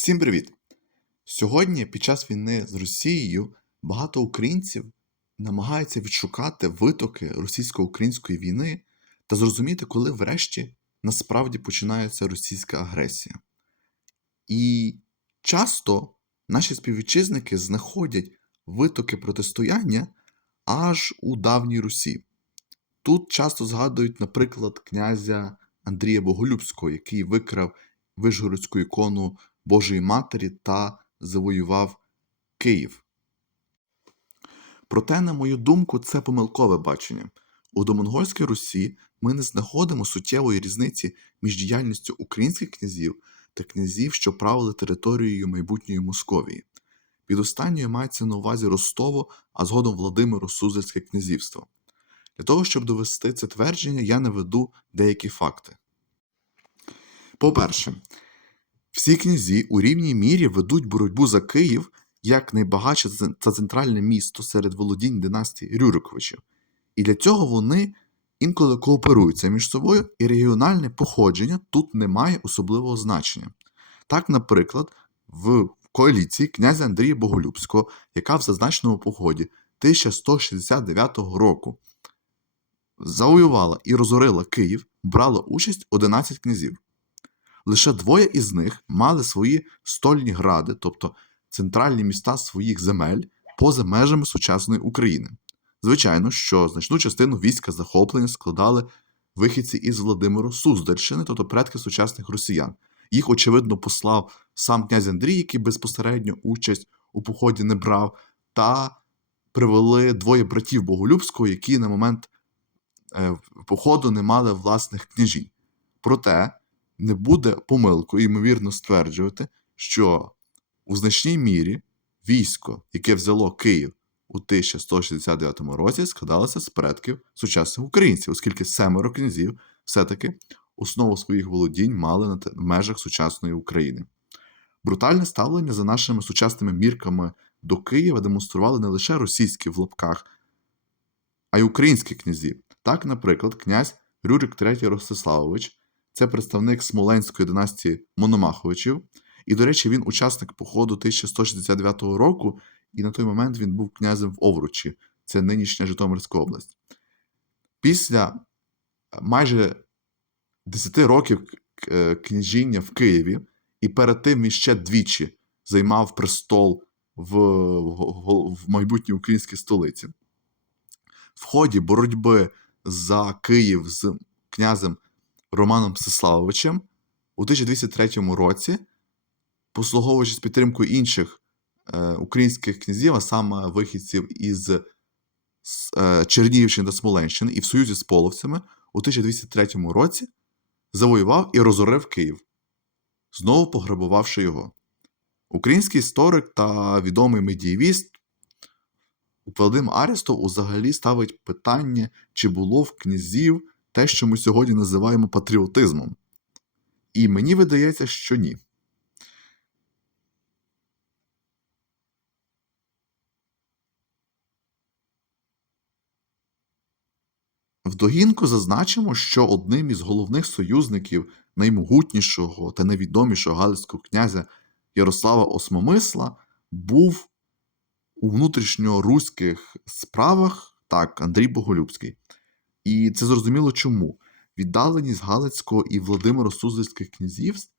Всім привіт! Сьогодні, під час війни з Росією, багато українців намагаються відшукати витоки російсько-української війни та зрозуміти, коли врешті насправді починається російська агресія. І часто наші співвітчизники знаходять витоки протистояння аж у давній Русі. Тут часто згадують, наприклад, князя Андрія Боголюбського, який викрав Вишгородську ікону Божої Матері та завоював Київ. Проте, на мою думку, це помилкове бачення. У домонгольській Русі ми не знаходимо суттєвої різниці між діяльністю українських князів та князів, що правили територією майбутньої Московії. Під останньою мається на увазі Ростово, а згодом Владимиро Суздальське князівство. Для того, щоб довести це твердження, я наведу деякі факти. По-перше, всі князі у рівній мірі ведуть боротьбу за Київ як найбагатше та центральне місто серед володінь династії Рюриковичів. І для цього вони інколи кооперуються між собою, і регіональне походження тут не має особливого значення. Так, наприклад, в коаліції князя Андрія Боголюбського, яка в зазначеному поході 1169 року завоювала і розорила Київ, брало участь 11 князів. Лише двоє із них мали свої стольні гради, тобто центральні міста своїх земель поза межами сучасної України. Звичайно, що значну частину війська захоплення складали вихідці із Володимиру Суздальщини, тобто предки сучасних росіян. Їх, очевидно, послав сам князь Андрій, який безпосередньо участь у поході не брав, та привели двоє братів Боголюбського, які на момент е, походу не мали власних княжінь. Проте не буде помилкою, ймовірно, стверджувати, що у значній мірі військо, яке взяло Київ у 1169 році, складалося з предків сучасних українців, оскільки семеро князів все-таки основу своїх володінь мали на межах сучасної України. Брутальне ставлення за нашими сучасними мірками до Києва демонстрували не лише російські в лапках, а й українські князі. Так, наприклад, князь Рюрик III Ростиславович це представник Смоленської династії Мономаховичів. І, до речі, він учасник походу 1169 року, і на той момент він був князем в Овручі, це нинішня Житомирська область. Після майже 10 років е, княжіння в Києві, і перед тим він ще двічі займав престол в, в майбутній українській столиці. В ході боротьби за Київ з князем Романом Всеславовичем у 1203 році, послуговуючись підтримкою інших е, українських князів, а саме вихідців із е, Чернігівщини та Смоленщини, і в союзі з половцями у 1203 році завоював і розорив Київ, знову пограбувавши його. Український історик та відомий медієвіст Вадим Арістов взагалі ставить питання, чи було в князів те, що ми сьогодні називаємо патріотизмом. І мені видається, що ні. Вдогінку зазначимо, що одним із головних союзників наймогутнішого та найвідомішого галицького князя Ярослава Осмомисла був у внутрішньоруських справах так, Андрій Боголюбський. І це зрозуміло чому. Віддаленість Галицького і Владимиро Суздальських князівств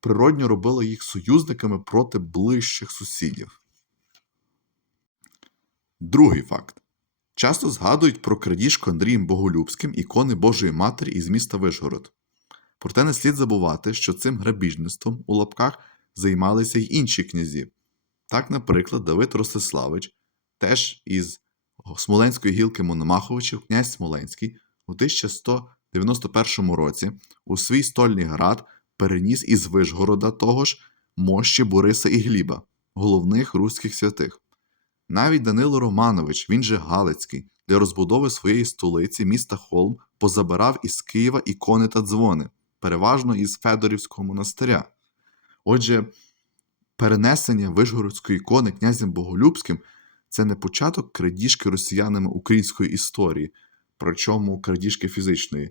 природньо робила їх союзниками проти ближчих сусідів. Другий факт. Часто згадують про крадіжку Андрієм Боголюбським ікони Божої Матері із міста Вишгород. Проте не слід забувати, що цим грабіжництвом у лапках займалися й інші князі. Так, наприклад, Давид Ростиславич, теж із Смоленської гілки Мономаховичів, князь Смоленський, у 1191 році у свій стольний град переніс із Вишгорода того ж мощі Бориса і Гліба, головних руських святих. Навіть Данило Романович, він же Галицький, для розбудови своєї столиці міста Холм позабирав із Києва ікони та дзвони, переважно із Федорівського монастиря. Отже, перенесення Вишгородської ікони князем Боголюбським це не початок крадіжки росіянами української історії, причому крадіжки фізичної,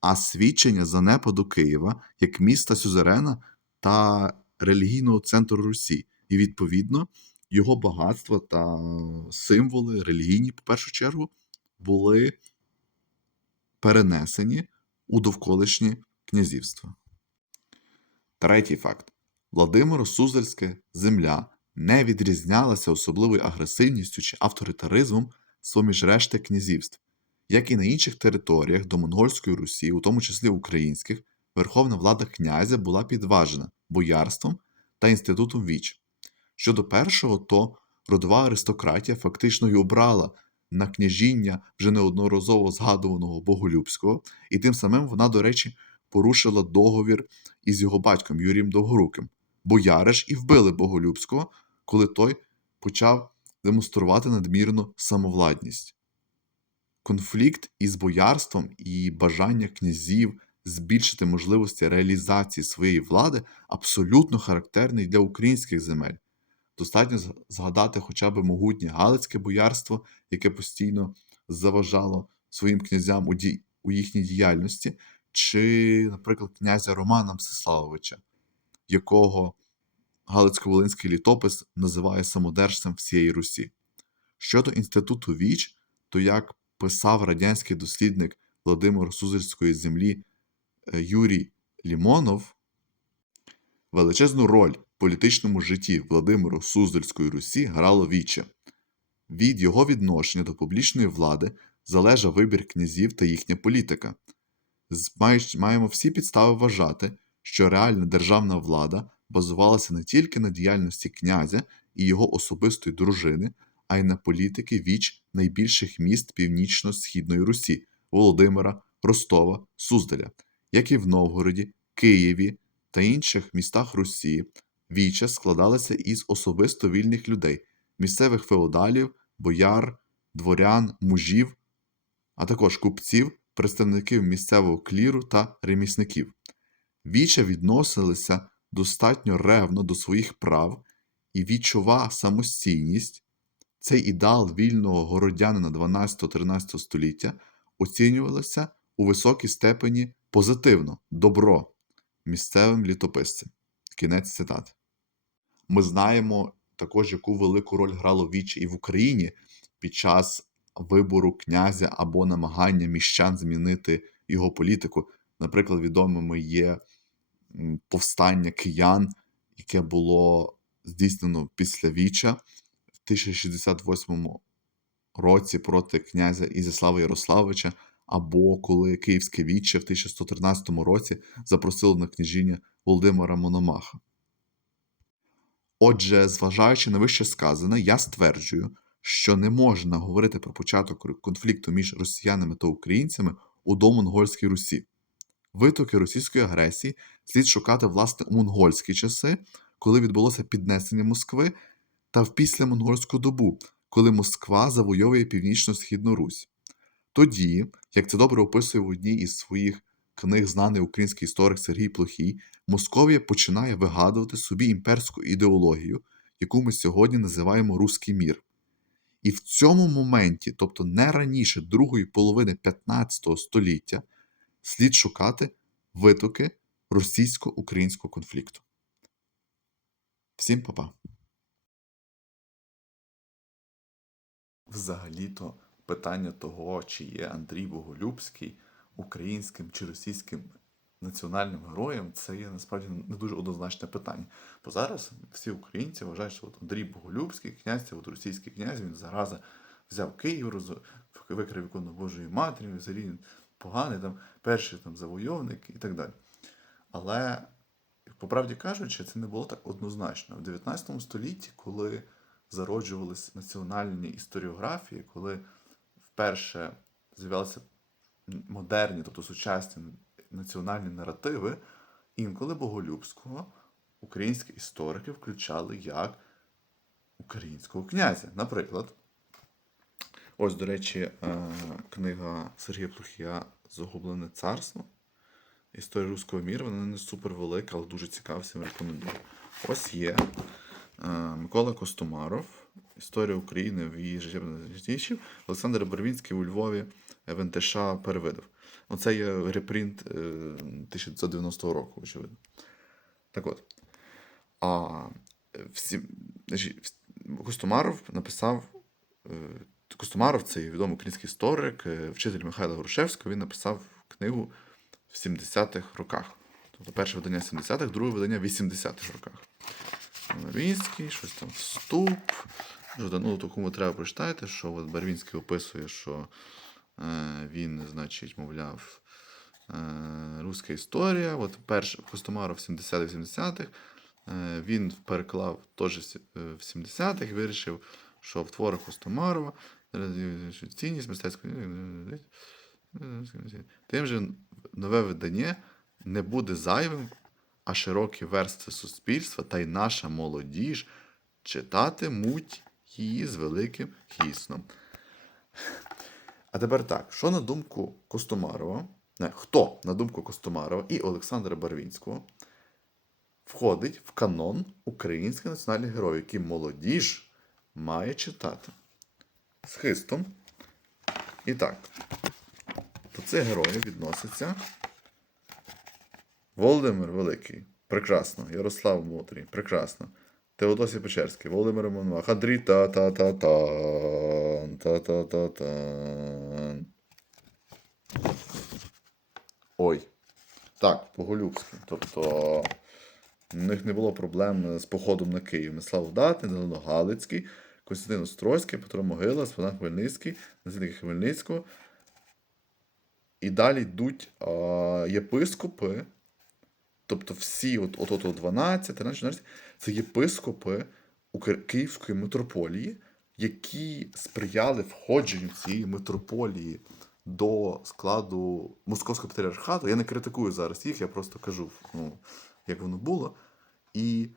а свідчення занепаду Києва як міста Сюзерена та релігійного центру Русі, і відповідно його багатства та символи релігійні, по першу чергу, були перенесені у довколишнє князівство. Третій факт: Владимиро Суздальська земля не відрізнялася особливою агресивністю чи авторитаризмом з-поміж решти князівств. Як і на інших територіях до Монгольської Русі, у тому числі українських, верховна влада князя була підважена боярством та інститутом віч. Щодо першого, то родова аристократія фактично й обрала на княжіння вже неодноразово згадуваного Боголюбського, і тим самим вона, до речі, порушила договір із його батьком Юрієм Довгоруким. Бояри ж і вбили Боголюбського, коли той почав демонструвати надмірну самовладність. Конфлікт із боярством і бажання князів збільшити можливості реалізації своєї влади абсолютно характерний для українських земель. Достатньо згадати хоча б могутнє Галицьке боярство, яке постійно заважало своїм князям у, ді... у їхній діяльності, чи, наприклад, князя Романа Мстиславовича, якого Галицько-Волинський літопис називає самодержцем всієї Русі. Щодо інституту Віч, то як писав радянський дослідник Владимир Сузерської землі е, Юрій Лімонов, величезну роль в політичному житті Владимиру Суздальської Русі грало Віче. Від його відношення до публічної влади залежав вибір князів та їхня політика. Маємо всі підстави вважати, що реальна державна влада базувалася не тільки на діяльності князя і його особистої дружини, а й на політики віч найбільших міст Північно-Східної Русі Володимира, Ростова, Суздаля, як і в Новгороді, Києві та інших містах Русі. Віча складалася із особисто вільних людей, місцевих феодалів, бояр, дворян, мужів, а також купців, представників місцевого кліру та ремісників. Віча відносилися достатньо ревно до своїх прав і вічова самостійність, цей ідеал вільного городянина 12-13 століття оцінювалося у високій степені позитивно, добро місцевим літописцям. Кінець цитат. Ми знаємо також, яку велику роль грало Віче і в Україні під час вибору князя або намагання міщан змінити його політику. Наприклад, відомими є повстання киян, яке було здійснено після Віча в 1068 році проти князя Ізяслава Ярославича, або коли Київське Віче в 1113 році запросило на княжіння Володимира Мономаха. Отже, зважаючи на вище сказане, я стверджую, що не можна говорити про початок конфлікту між росіянами та українцями у домонгольській Русі. Витоки російської агресії слід шукати власне у монгольські часи, коли відбулося піднесення Москви, та в післямонгольську добу, коли Москва завойовує північно-східну Русь. Тоді, як це добре описує в одній із своїх книг знаний український історик Сергій Плохій, Московія починає вигадувати собі імперську ідеологію, яку ми сьогодні називаємо Руський мір. І в цьому моменті, тобто не раніше другої половини 15 століття, слід шукати витоки російсько-українського конфлікту. Всім па-па. Взагалі-то питання того, чи є Андрій Боголюбський українським чи російським національним героєм, це є насправді не дуже однозначне питання. Бо зараз всі українці вважають, що от Андрій Боголюбський, князь, це от російський князь, він зараза взяв Київ, викрив ікону Божої Матері, взагалі поганий, там, перший там, завойовник і так далі. Але, по правді кажучи, це не було так однозначно. В 19 столітті, коли зароджувались національні історіографії, коли вперше з'являлися модерні, тобто сучасні національні наративи, інколи Боголюбського українські історики включали як українського князя. Наприклад, ось, до речі, е, книга Сергія Плохія Загублене царство. Історія руського міру, вона не супер велика, але дуже цікава, всім рекомендую. Ось є е, Микола Костомаров, Історія України в її життєві Олександр Барвінський у Львові ВНТШ перевидав. Оце є репринт е, 1990 року, очевидно. Так от. А е, всі, Костомаров написав. Костомаров це відомий український історик, е, вчитель Михайла Грушевського. Він написав книгу в 70-х роках. Тобто перше видання 70-х, друге видання в 80-х роках. Барвінський, щось там вступ. Що, ну, такому треба прочитати, що от Барвінський описує, що е, він, значить, мовляв, е, руська історія. От перший Костомаров в 70-х-80-х. Е, він переклав теж в сі- е, в 70-х, вирішив, що в творах Костомарова цінність мистецької. Тим же нове видання не буде зайвим, а широкі верстви суспільства та й наша молодіж читатимуть її з великим хісном. А тепер так, що на думку Костомарова, не, хто на думку Костомарова і Олександра Барвінського входить в канон українських національних героїв, які молодіж має читати з хистом. І так, до цих героїв відноситься Володимир Великий. Прекрасно. Ярослав Мудрий. Прекрасно. Теодосій Печерський, Володимир Монмах, Андрій та та та тан та та та тан Ой. Так, Боголюбський. Тобто у них не було проблем з походом на Київ. Мислав Данило Галицький, Костянтин Острозький, Петро Могила, Спанан Хмельницький, наслідники Хмельницького. І далі йдуть а, єпископи, тобто всі, от, от, от, от 12, 13, 14, це єпископи Укр- Київської митрополії, які сприяли входженню цієї митрополії до складу Московського патріархату. Я не критикую зараз їх, я просто кажу, ну, як воно було. І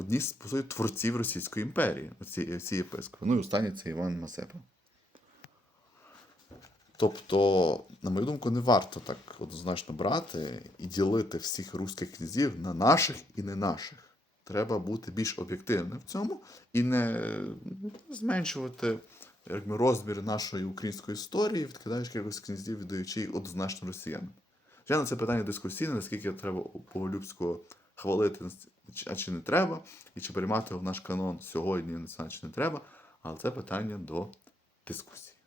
одні з по суті, творців Російської імперії, оці, ці єпископи. Ну і останній це Іван Масепа. Тобто, на мою думку, не варто так однозначно брати і ділити всіх руських князів на наших і не наших. Треба бути більш об'єктивним в цьому і не зменшувати якби, розмір нашої української історії, відкидаючи якихось князів, віддаючи їх однозначно росіянам. Звичайно, це питання дискусійне, наскільки треба Боголюбського хвалити, а чи не треба, і чи приймати в наш канон сьогодні, не знаю, чи не треба, але це питання до дискусії.